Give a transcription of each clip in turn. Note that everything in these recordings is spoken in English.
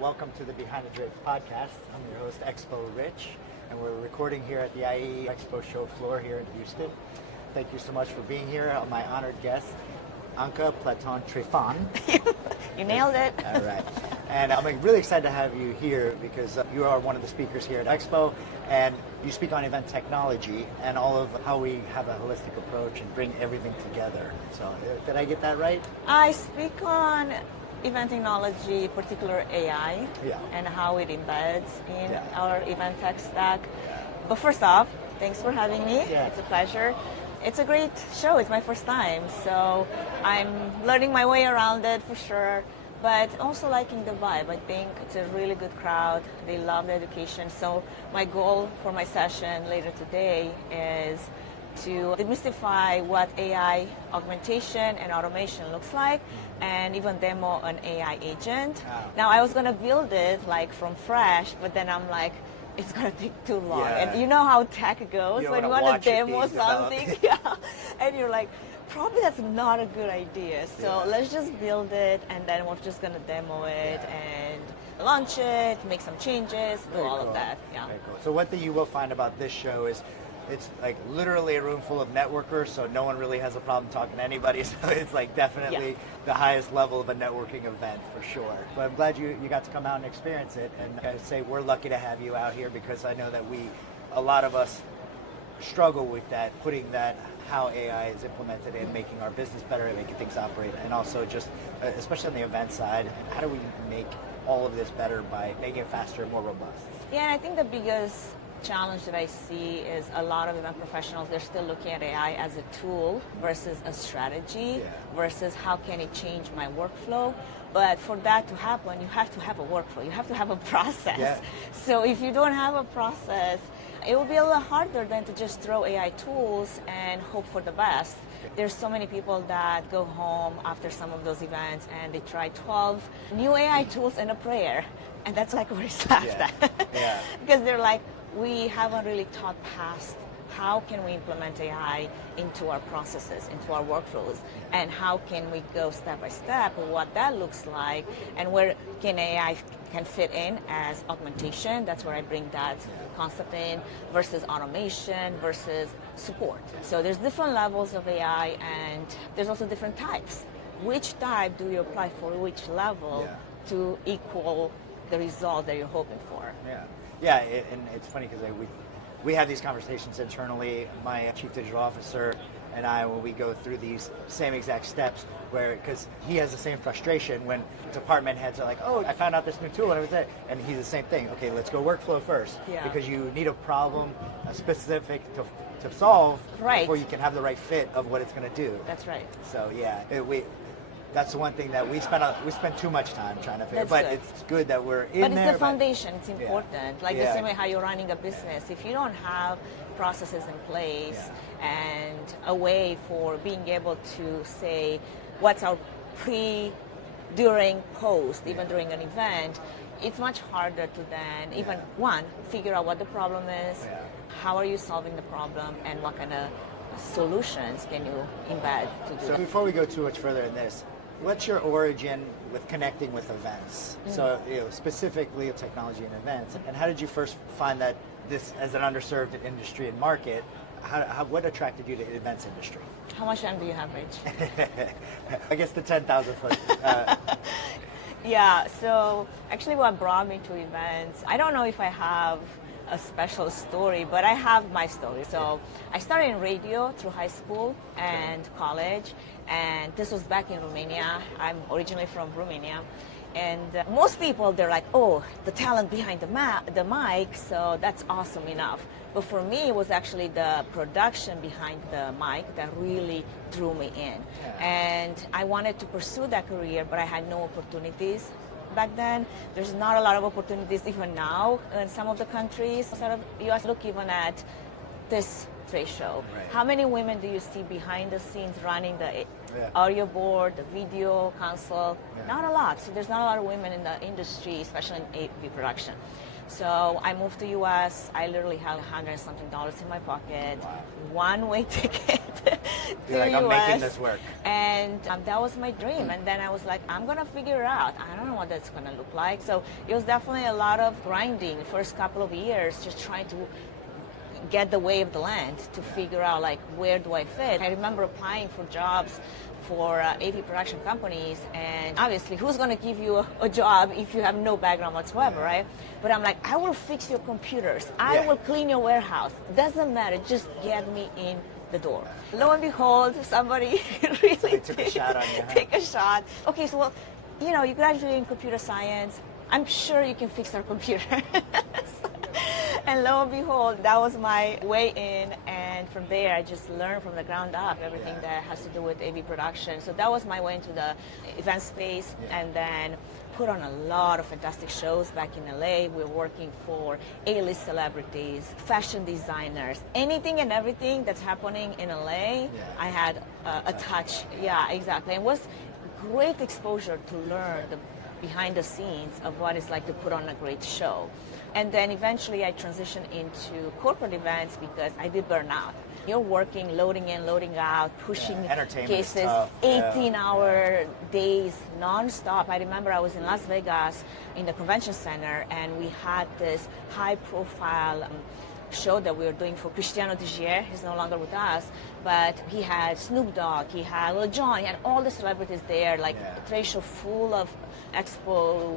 Welcome to the Behind the Drape Podcast. I'm your host, Expo Rich, and we're recording here at the IAEE Expo show floor here in Houston. Thank you so much for being here. My honored guest, Anca Platon Trifan. You nailed it. All right. And I'm really excited to have you here because you are one of the speakers here at Expo, and you speak on event technology and all of how we have a holistic approach and bring everything together. So did I get that right? I speak on event technology, particular AI, Yeah. and how it embeds in Yeah. our event tech stack. But first off, thanks for having me. Yeah. It's a pleasure. It's a great show. It's my first time, so I'm learning my way around it for sure. But also liking the vibe. I think it's a really good crowd. They love the education. So my goal for my session later today is to demystify what AI augmentation and automation looks like, and even demo an AI agent. Wow. Now I was gonna build it like from fresh, but then I'm like, it's gonna take too long. Yeah. And you know how tech goes You don't when you wanna want watch to it demo being developed. something, yeah, and you're like, probably that's not a good idea. So Yeah. let's just build it, and then we're just gonna demo it Yeah. and launch it, make some changes, do Very all cool. of that. Yeah. Very cool. So one thing you will find about this show is it's like literally a room full of networkers, so no one really has a problem talking to anybody. So it's like definitely the highest level of a networking event for sure. But I'm glad you got to come out and experience it. And I say we're lucky to have you out here because I know that a lot of us struggle with that, putting that how AI is implemented in making our business better and making things operate, and also just especially on the event side, how do we make all of this better by making it faster and more robust? Yeah, and I think the biggest challenge that I see is a lot of event professionals, they're still looking at AI as a tool versus a strategy versus how can it change my workflow. But for that to happen, you have to have a workflow, you have to have a process. Yeah. So if you don't have a process, it will be a little harder than to just throw AI tools and hope for the best. There's so many people that go home after some of those events and they try 12 new AI tools in a prayer. And that's like where it's laughed at. Yeah. Because they're like, we haven't really thought past how can we implement AI into our processes, into our workflows, and how can we go step by step what that looks like, and where can AI can fit in as augmentation. That's where I bring that concept in, versus automation, versus support. So there's different levels of AI, and there's also different types. Which type do you apply for which level to equal the result that you're hoping for? Yeah, and it's funny because we have these conversations internally, my chief digital officer and I, when we go through these same exact steps, where, because he has the same frustration when department heads are like, oh, I found out this new tool and everything, and he's the same thing. Okay, let's go workflow first, because you need a problem specific to solve before you can have the right fit of what it's going to do. That's right. So yeah, that's the one thing that we spend too much time trying to figure. But it's good that we're in there. But it's the foundation. It's important. Like the same way how you're running a business. If you don't have processes in place and a way for being able to say what's our pre, during, post, even during an event, it's much harder to then even figure out what the problem is, how are you solving the problem, and what kind of solutions can you embed to do So that. before we go too much further in this, what's your origin with connecting with events? So specifically technology and events, and how did you first find that this as an underserved industry and market? What attracted you to the events industry? How much time do you have, Rich? I guess the 10,000 foot. Yeah, so actually what brought me to events, I don't know if I have a special story, but I have my story. So I started in radio through high school and college, and this was back in Romania. I'm originally from Romania. And most people, they're like, oh, the talent behind the mic, so that's awesome enough. But for me, it was actually the production behind the mic that really drew me in. And I wanted to pursue that career, but I had no opportunities back then. There's not a lot of opportunities even now in some of the countries. Sort of, you also look even at this trade show. Right. How many women do you see behind the scenes running the audio board, the video console? Not a lot. So there's not a lot of women in the industry, especially in AV production. So I moved to US. I literally had $100-something in my pocket, one-way ticket to You're like, I'm US. making this work. And that was my dream. And then I was like, I'm going to figure it out. I don't know what that's going to look like. So it was definitely a lot of grinding the first couple of years, just trying to get the lay of the land to figure out, like, where do I fit? I remember applying for jobs for AV production companies, and obviously who's going to give you a job if you have no background whatsoever, right? But I'm like, I will fix your computers. I will clean your warehouse. Doesn't matter. Just get me in the door. Lo and behold, somebody really So they took a shot on you, huh? Take a shot. Okay, so, well, you know, you graduated in computer science. I'm sure you can fix our computer. And lo and behold, that was my way in, and from there I just learned from the ground up everything that has to do with AV production. So that was my way into the event space, and then put on a lot of fantastic shows back in LA. We were working for A-list celebrities, fashion designers, anything and everything that's happening in LA, I had a touch. Yeah, exactly. And it was great exposure to learn the behind the scenes of what it's like to put on a great show. And then eventually I transitioned into corporate events because I did burn out. You're working, loading in, loading out, pushing cases, 18-hour days nonstop. I remember I was in Las Vegas in the convention center, and we had this high-profile show that we were doing for Cristiano Digier. He's no longer with us, but he had Snoop Dogg, he had Lil Jon, he had all the celebrities there, like a trade show full of expo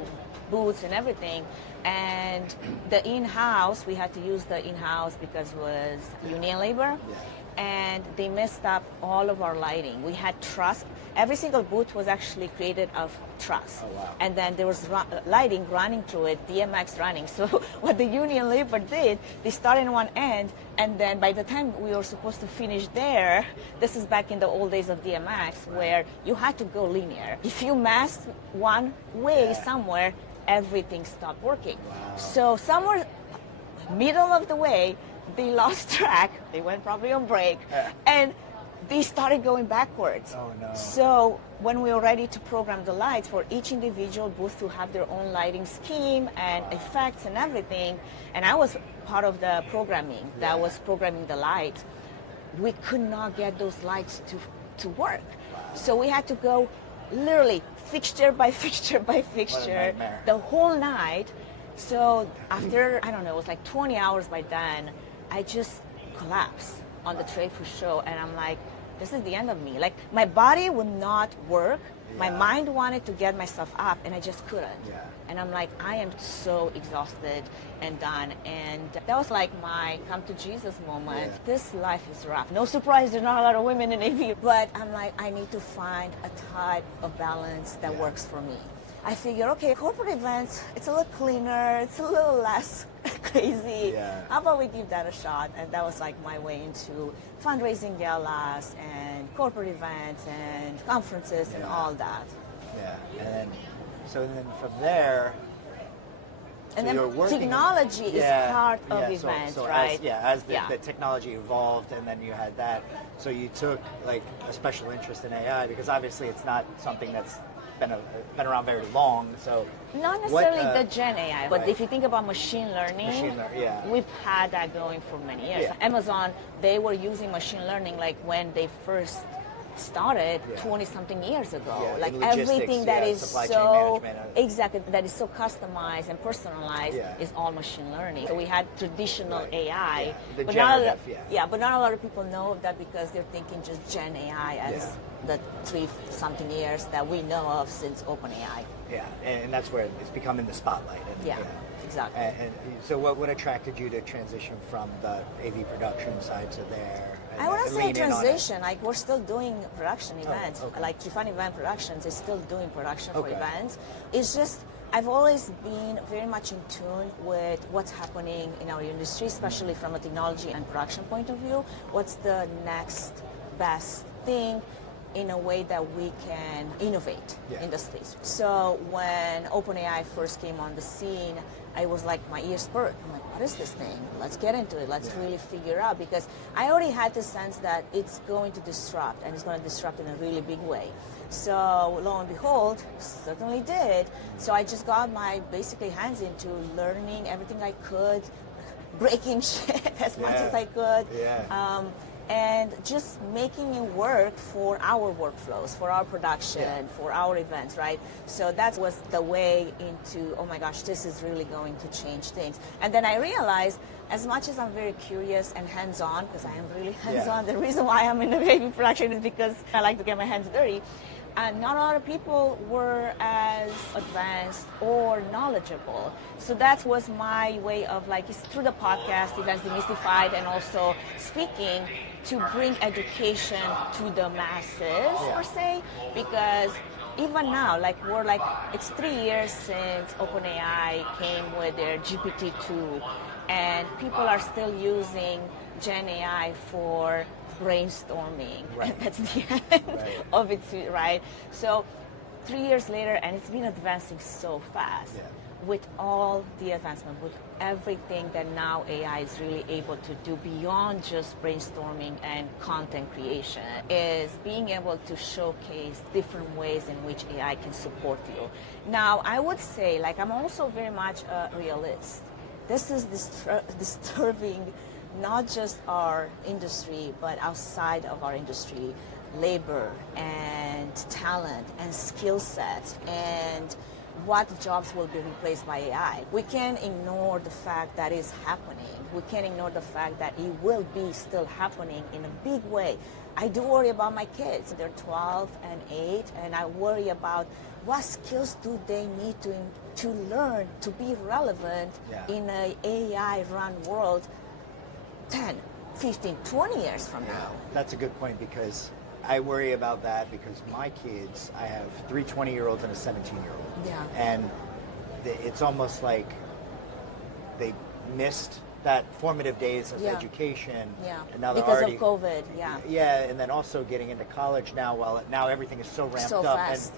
booths and everything. And the in-house, we had to use the in-house because it was union labor. And they messed up all of our lighting. We had truss. Every single booth was actually created of truss. And then there was lighting running through it, DMX running. So what the union labor did, they started in one end, and then by the time we were supposed to finish there, this is back in the old days of DMX, where you had to go linear. If you messed one way somewhere, everything stopped working. So somewhere middle of the way, they lost track. They went probably on break, and they started going backwards. Oh no. So when we were ready to program the lights for each individual booth to have their own lighting scheme and effects and everything, and I was part of the programming that was programming the lights, we could not get those lights to work. So we had to go literally fixture by fixture by fixture the whole night. So after, I don't know, it was like 20 hours by then, I just collapsed on the trade for show, and I'm like, this is the end of me. Like, my body would not work. My mind wanted to get myself up, and I just couldn't. And I'm like, I am so exhausted and done. And that was like my come to Jesus moment. This life is rough. No surprise, there's not a lot of women in AV, but I'm like, I need to find a type of balance that works for me. I figured, okay, corporate events, it's a little cleaner, it's a little less crazy. How about we give that a shot? And that was like my way into fundraising galas and corporate events and conferences and all that. And then from there, and so then technology is part of events, so right? As the technology evolved, and then you had that, so you took like a special interest in AI, because obviously it's not something that's been around very long. So not necessarily the Gen AI, but if you think about machine learning, we've had that going for many years. Amazon, they were using machine learning like when they first started 20-something years ago. Like everything that is so that is so customized and personalized is all machine learning. So we had traditional AI, but not a lot of people know of that because they're thinking just Gen AI as the 3-something years that we know of since OpenAI. And that's where it's become in the spotlight. And, exactly. And so what attracted you to transition from the AV production side to there? I wouldn't say transition. Like, we're still doing production events. Like Trifan Event Productions is still doing production for events. It's just, I've always been very much in tune with what's happening in our industry, especially from a technology and production point of view. What's the next best thing in a way that we can innovate in the space. So when OpenAI first came on the scene, I was like, my ears perked. I'm like, what is this thing? Let's get into it. Let's really figure out, because I already had the sense that it's going to disrupt, and it's going to disrupt in a really big way. So lo and behold, certainly did. So I just got my basically hands into learning everything I could, breaking shit as much as I could. And just making it work for our workflows, for our production, for our events, right? So that was the way into, oh my gosh, this is really going to change things. And then I realized, as much as I'm very curious and hands-on, because I am really hands-on, the reason why I'm in the baby production is because I like to get my hands dirty. And not a lot of people were as advanced or knowledgeable. So that was my way of, like, it's through the podcast, Events Demystified, and also speaking, to bring education to the masses, per se, because even now, like, it's 3 years since OpenAI came with their GPT-2, and people are still using Gen AI for brainstorming. That's the end of it, right? So 3 years later, and it's been advancing so fast. With all the advancement, with everything that now AI is really able to do beyond just brainstorming and content creation, is being able to showcase different ways in which AI can support you. Now, I would say, like, I'm also very much a realist. This is disturbing not just our industry, but outside of our industry, labor and talent and skill sets, and what jobs will be replaced by AI. We can't ignore the fact that it's happening. We can't ignore the fact that it will be still happening in a big way. I do worry about my kids. They're 12 and 8, and I worry about what skills do they need to learn to be relevant in an AI-run world 10, 15, 20 years from now. That's a good point, because I worry about that, because my kids, I have 3 20-year-olds and a 17-year-old. And it's almost like they missed that formative days of education. And now they're because already, of COVID, and then also getting into college now, while now everything is so ramped up. Fast,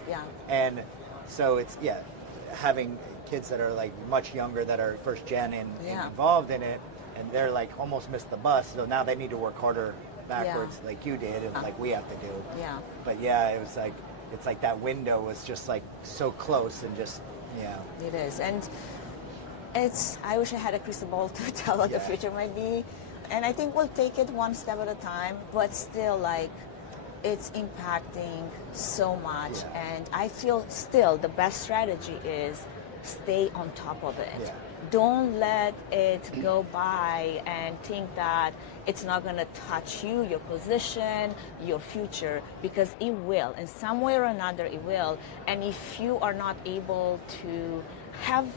and so it's, having kids that are like much younger, that are first gen and involved in it, and they're like almost missed the bus, so now they need to work harder backwards, like you did, and like we have to do. But it was like, it's like that window was just like so close, and just it is. And I wish I had a crystal ball to tell what the future might be, and I think we'll take it one step at a time, but still, like, it's impacting so much. And I feel still the best strategy is stay on top of it. Don't let it go by and think that it's not going to touch you, your position, your future, because it will. In some way or another, it will. And if you are not able to have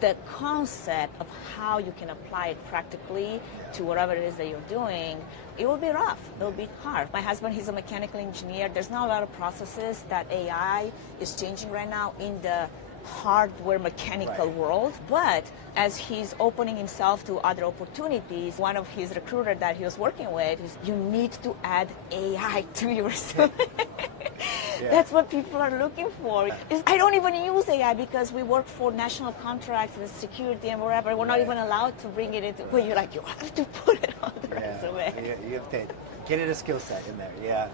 the concept of how you can apply it practically to whatever it is that you're doing, it will be rough. It will be hard. My husband, he's a mechanical engineer. There's not a lot of processes that AI is changing right now in the hardware mechanical world, but as he's opening himself to other opportunities, one of his recruiter that he was working with is, you need to add AI to your resume. That's what people are looking for. I don't even use AI because we work for national contracts and security and wherever. We're not even allowed to bring it into, but you're like, you have to put it on the resume. You have to get it a skill set in there.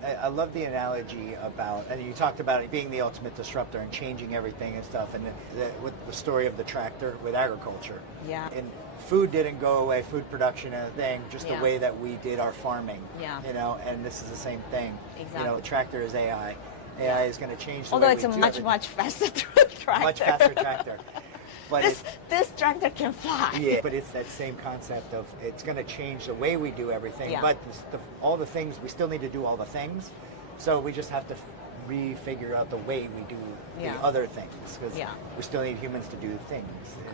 I love the analogy about, and you talked about it being the ultimate disruptor and changing everything and stuff, and with the story of the tractor with agriculture. And food didn't go away, food production and a thing, just the way that we did our farming. And this is the same thing. The tractor is AI. AI is going to change the Although way it's we a do much, everything. much faster tractor. Much faster tractor. But this tractor can fly. But it's that same concept of, it's going to change the way we do everything. But all the things, we still need to do all the things. So we just have to refigure out the way we do the other things, because we still need humans to do things.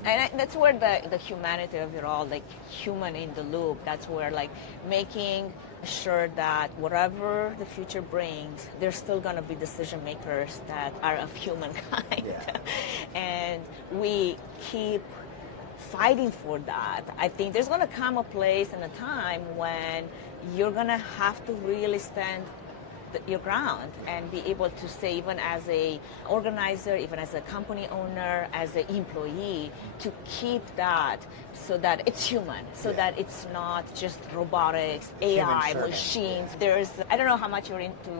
And that's where the humanity of it all, like human in the loop, that's where, like, making sure that whatever the future brings, there's still going to be decision makers that are of humankind. And we keep fighting for that. I think there's going to come a place and a time when you're going to have to really stand your ground and be able to say, even as a organizer, even as a company owner, as an employee, to keep that so that it's human, so that it's not just robotics, AI, machines. I don't know how much you're into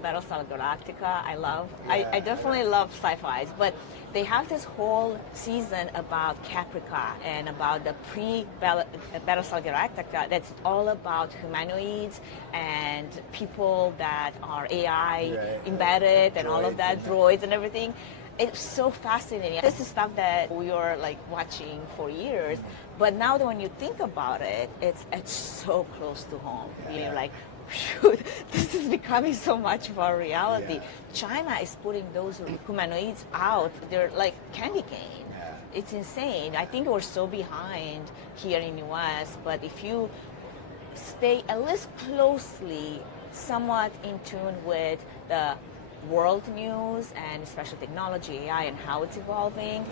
Battlestar Galactica. I definitely love sci-fi, but they have this whole season about Caprica and about the pre-Battlestar Galactica that's all about humanoids and people that are AI embedded and all of that, droids and everything. It's so fascinating. This is stuff that we were like watching for years, but now that when you think about it, it's so close to home. You're like, shoot, this is becoming so much of our reality. China is putting those humanoids out. They're like candy cane. It's insane. I think we're so behind here in the US, but if you stay at least closely, somewhat in tune with the world news and especially technology, AI, and how it's evolving,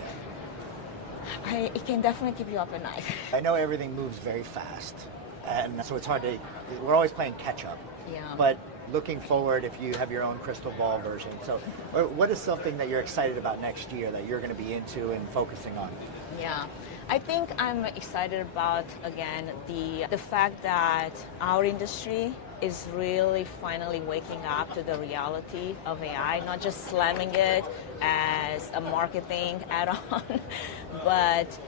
it can definitely keep you up at night. I know everything moves very fast, and so it's hard to, we're always playing catch up. But looking forward, if you have your own crystal ball version, so what is something that you're excited about next year that you're going to be into and focusing on? Yeah, I think I'm excited about, again, the fact that our industry is really finally waking up to the reality of AI, not just slamming it as a marketing add-on, but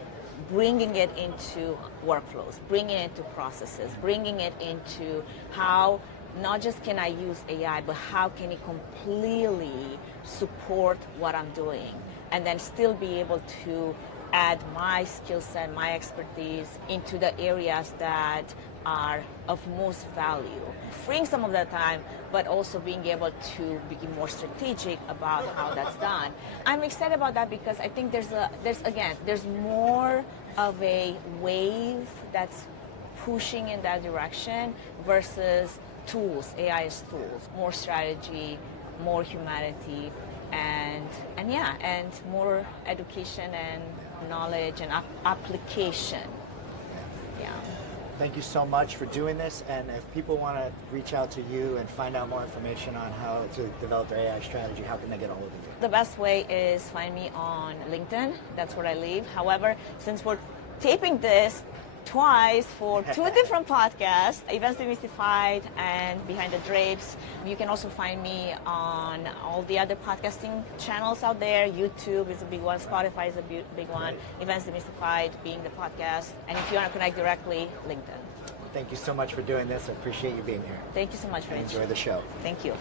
bringing it into workflows, bringing it into processes, bringing it into how not just can I use AI, but how can it completely support what I'm doing, and then still be able to add my skill set, my expertise into the areas that are of most value, freeing some of that time, but also being able to be more strategic about how that's done. I'm excited about that because I think there's more of a wave that's pushing in that direction versus tools. AI is tools, more strategy, more humanity, and more education and knowledge and application. Thank you so much for doing this, and if people want to reach out to you and find out more information on how to develop their AI strategy, how can they get a hold of you? The best way is find me on LinkedIn. That's where I live. However, since we're taping this twice for two different podcasts, Events Demystified and Behind the Drapes, you can also find me on all the other podcasting channels out there. YouTube is a big one, Spotify is a big one, Events Demystified being the podcast, and if you want to connect directly, LinkedIn. Thank you so much for doing this. I appreciate you being here. Thank you so much, Rich. Enjoy the show. Thank you.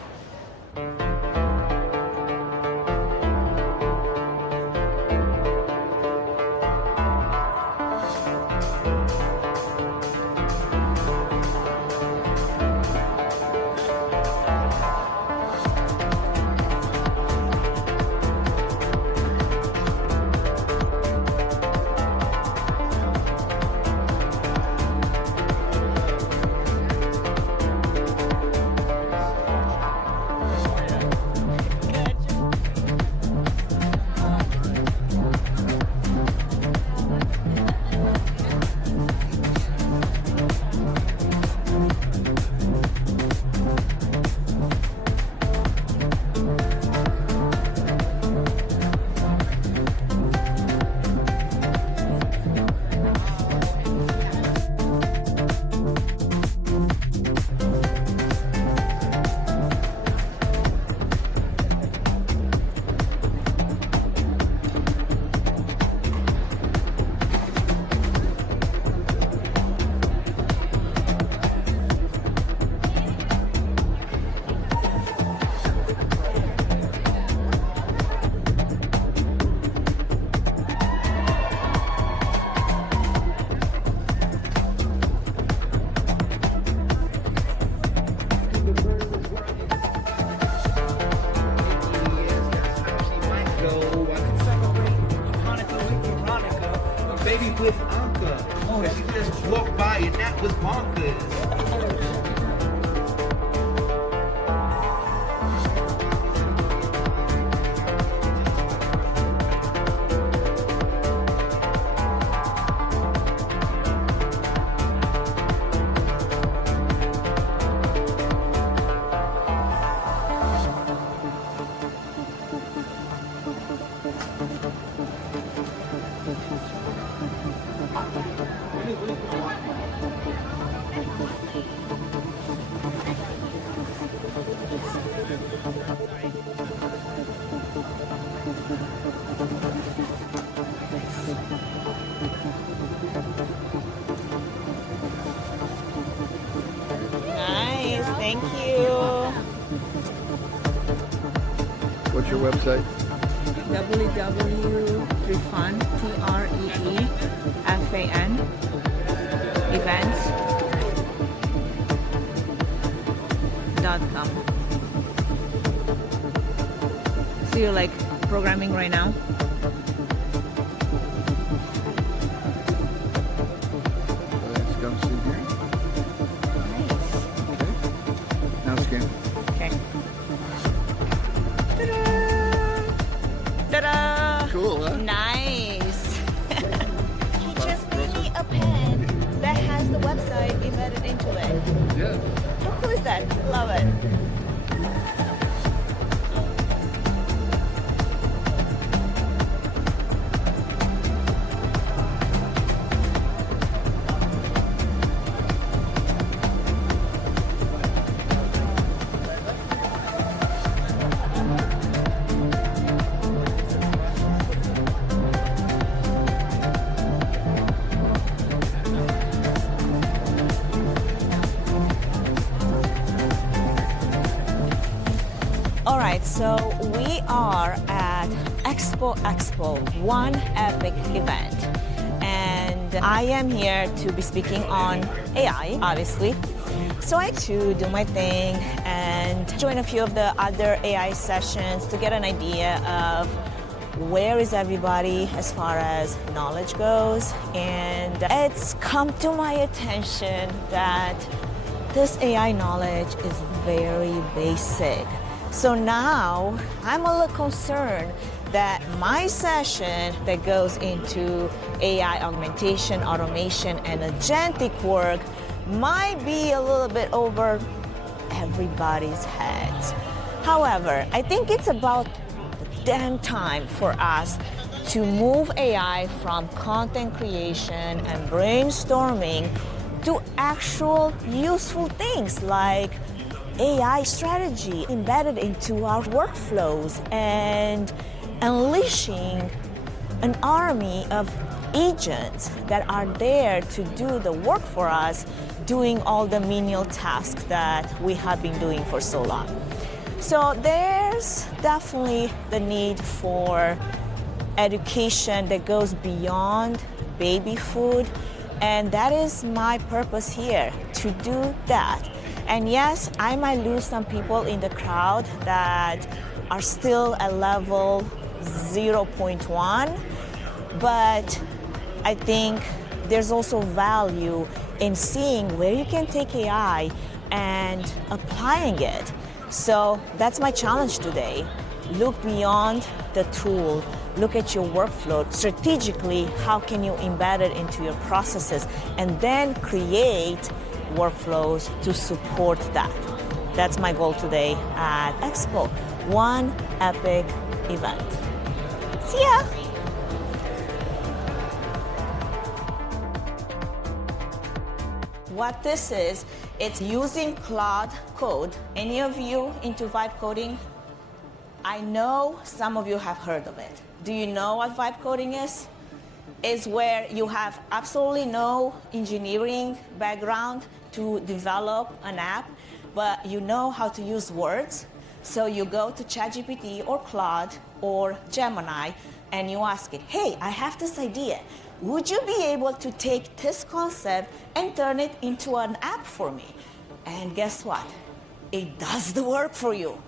With Anca. Oh, she just walked by and that was bonkers. What's your website? www.trifan, TREEFAN, events.com. So you're like programming right now? Let's go see here. Okay. Now scan. Okay. Ta-da! Ta-da! Cool, huh? Nice. He just made me a pen that has the website embedded into it. Yeah. How cool is that? Love it. All right, so we are at Expo, one epic event. And I am here to be speaking on AI, obviously. So I had to do my thing and join a few of the other AI sessions to get an idea of where is everybody as far as knowledge goes. And it's come to my attention that this AI knowledge is very basic. So now I'm a little concerned that my session that goes into AI augmentation, automation, and agentic work might be a little bit over everybody's heads. However, I think it's about damn time for us to move AI from content creation and brainstorming to actual useful things like AI strategy embedded into our workflows and unleashing an army of agents that are there to do the work for us, doing all the menial tasks that we have been doing for so long. So there's definitely the need for education that goes beyond baby food, and that is my purpose here, to do that. And yes, I might lose some people in the crowd that are still at level 0.1, but I think there's also value in seeing where you can take AI and applying it. So that's my challenge today. Look beyond the tool, look at your workflow. Strategically, how can you embed it into your processes and then create workflows to support that. That's my goal today at Expo, one epic event. See ya! What this is, it's using Claude Code. Any of you into vibe coding? I know some of you have heard of it. Do you know what vibe coding is? Is where you have absolutely no engineering background to develop an app, but you know how to use words. So you go to ChatGPT or Claude or Gemini and you ask it, hey, I have this idea. Would you be able to take this concept and turn it into an app for me? And guess what? It does the work for you.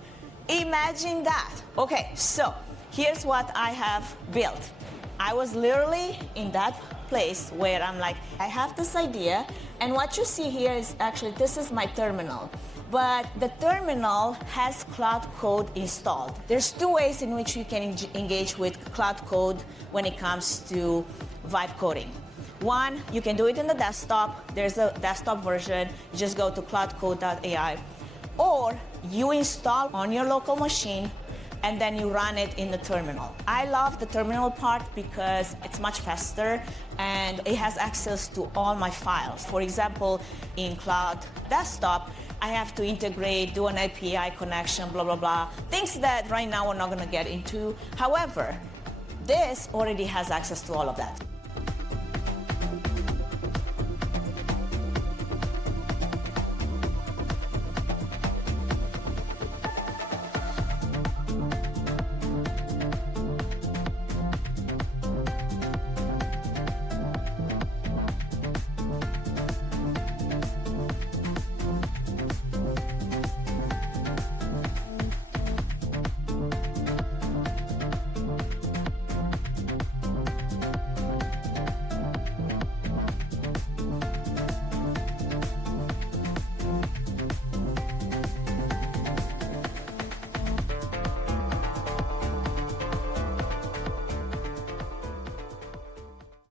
Imagine that. Okay, so here's what I have built. I was literally in that place where I'm like, I have this idea, and what you see here is actually, this is my terminal. But the terminal has Claude Code installed. There's two ways in which you can engage with Claude Code when it comes to vibe coding. One, you can do it in the desktop. There's a desktop version. You just go to cloudcode.ai. Or you install on your local machine and then you run it in the terminal. I love the terminal part because it's much faster and it has access to all my files. For example, in Cloud Desktop, I have to integrate, do an API connection, blah, blah, blah. Things that right now we're not gonna get into. However, this already has access to all of that.